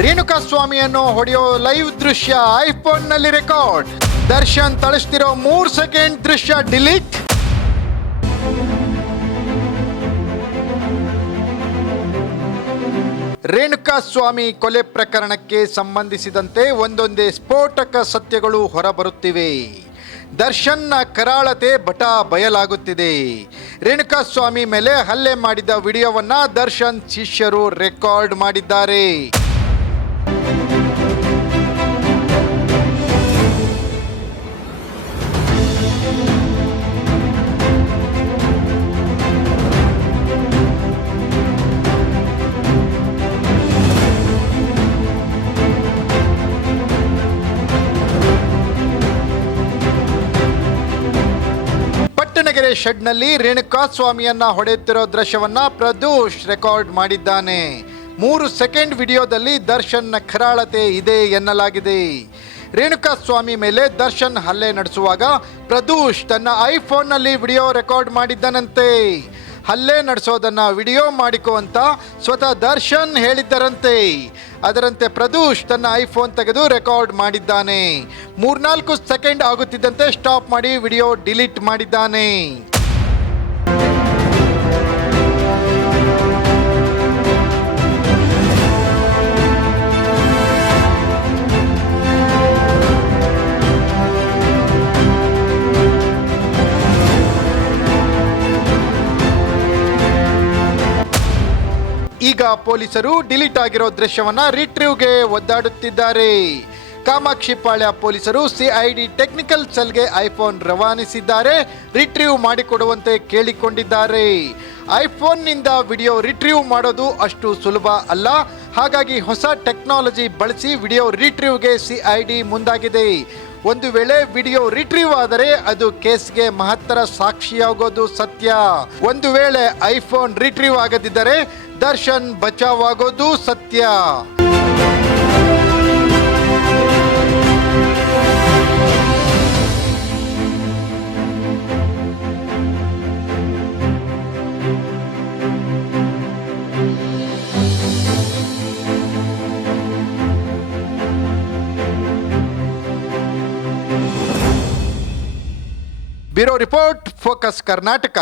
ರೇಣುಕಾ ಸ್ವಾಮಿಯನ್ನು ಹೊಡೆಯೋ ಲೈವ್ ದೃಶ್ಯ ಐಫೋನ್ ನಲ್ಲಿ ರೆಕಾರ್ಡ್. ದರ್ಶನ್ ತಳಿಸ್ತಿರೋ 3 ಸೆಕೆಂಡ್ ದೃಶ್ಯ ಡಿಲೀಟ್. ರೇಣುಕಾ ಸ್ವಾಮಿ ಕೊಲೆ ಪ್ರಕರಣಕ್ಕೆ ಸಂಬಂಧಿಸಿದಂತೆ ಒಂದೊಂದೇ ಸ್ಫೋಟಕ ಸತ್ಯಗಳು ಹೊರಬರುತ್ತಿವೆ. ದರ್ಶನ್ನ ಕರಾಳತೆ ಬಯಲಾಗುತ್ತಿದೆ. ರೇಣುಕಾ ಸ್ವಾಮಿ ಮೇಲೆ ಹಲ್ಲೆ ಮಾಡಿದ ವಿಡಿಯೋವನ್ನ ದರ್ಶನ್ ಶಿಷ್ಯರು ರೆಕಾರ್ಡ್ ಮಾಡಿದ್ದಾರೆ. ಪಟ್ಟಣಗೆರೆ ಶೆಡ್ನಲ್ಲಿ ರೇಣುಕಾ ಸ್ವಾಮಿಯನ್ನ ಹೊಡೆಯುತ್ತಿರೋ ದೃಶ್ಯವನ್ನ ಪ್ರದೋಷ್ ರೆಕಾರ್ಡ್ ಮಾಡಿದ್ದಾನೆ. 3 ಸೆಕೆಂಡ್ ವಿಡಿಯೋದಲ್ಲಿ ದರ್ಶನ್ನ ಖರಾಳತೆ ಇದೆ ಎನ್ನಲಾಗಿದೆ. ರೇಣುಕಾ ಸ್ವಾಮಿ ಮೇಲೆ ದರ್ಶನ್ ಹಲ್ಲೆ ನಡೆಸುವಾಗ ಪ್ರದೋಷ್ ತನ್ನ ಐಫೋನ್ನಲ್ಲಿ ವಿಡಿಯೋ ರೆಕಾರ್ಡ್ ಮಾಡಿದ್ದನಂತೆ. ಹಲ್ಲೆ ನಡೆಸೋದನ್ನ ವಿಡಿಯೋ ಮಾಡಿಕೋ ಅಂತ ಸ್ವತಃ ದರ್ಶನ್ ಹೇಳಿದ್ದರಂತೆ. ಅದರಂತೆ ಪ್ರದೋಷ್ ತನ್ನ ಐಫೋನ್ ತೆಗೆದು ರೆಕಾರ್ಡ್ ಮಾಡಿದ್ದಾನೆ. 3-4 ಸೆಕೆಂಡ್ ಆಗುತ್ತಿದ್ದಂತೆ ಸ್ಟಾಪ್ ಮಾಡಿ ವಿಡಿಯೋ ಡಿಲೀಟ್ ಮಾಡಿದ್ದಾನೆ. ಈಗ ಪೊಲೀಸರು ಡಿಲೀಟ್ ಆಗಿರೋ ದೃಶ್ಯವನ್ನ ರಿಟ್ರೀವ್ಗೆ ಒದ್ದಾಡುತ್ತಿದ್ದಾರೆ. ಕಾಮಾಕ್ಷಿಪಾಳ್ಯ ಪೊಲೀಸರು ಸಿಐಡಿ ಟೆಕ್ನಿಕಲ್ ಸೆಲ್ಗೆ ಐಫೋನ್ ರವಾನಿಸಿದ್ದಾರೆ. ರಿಟ್ರೀವ್ ಮಾಡಿಕೊಡುವಂತೆ ಕೇಳಿಕೊಂಡಿದ್ದಾರೆ. ಐಫೋನ್ನಿಂದ ವಿಡಿಯೋ ರಿಟ್ರೀವ್ ಮಾಡೋದು ಅಷ್ಟು ಸುಲಭ ಅಲ್ಲ. ಹಾಗಾಗಿ ಹೊಸ ಟೆಕ್ನಾಲಜಿ ಬಳಸಿ ವಿಡಿಯೋ ರಿಟ್ರೀವ್ಗೆ ಸಿಐಡಿ ಮುಂದಾಗಿದೆ. ಒಂದು ವೇಳೆ ವಿಡಿಯೋ ರಿಟ್ರೀವ್ ಆದರೆ ಅದು ಕೇಸ್ಗೆ ಮಹತ್ತರ ಸಾಕ್ಷಿಯಾಗೋದು ಸತ್ಯ. ಒಂದು ವೇಳೆ ಐಫೋನ್ ರಿಟ್ರೀವ್ ಆಗದಿದ್ದರೆ ದರ್ಶನ್ ಬಚಾವಾಗೋದು ಸತ್ಯ. Bureau report, focus Karnataka.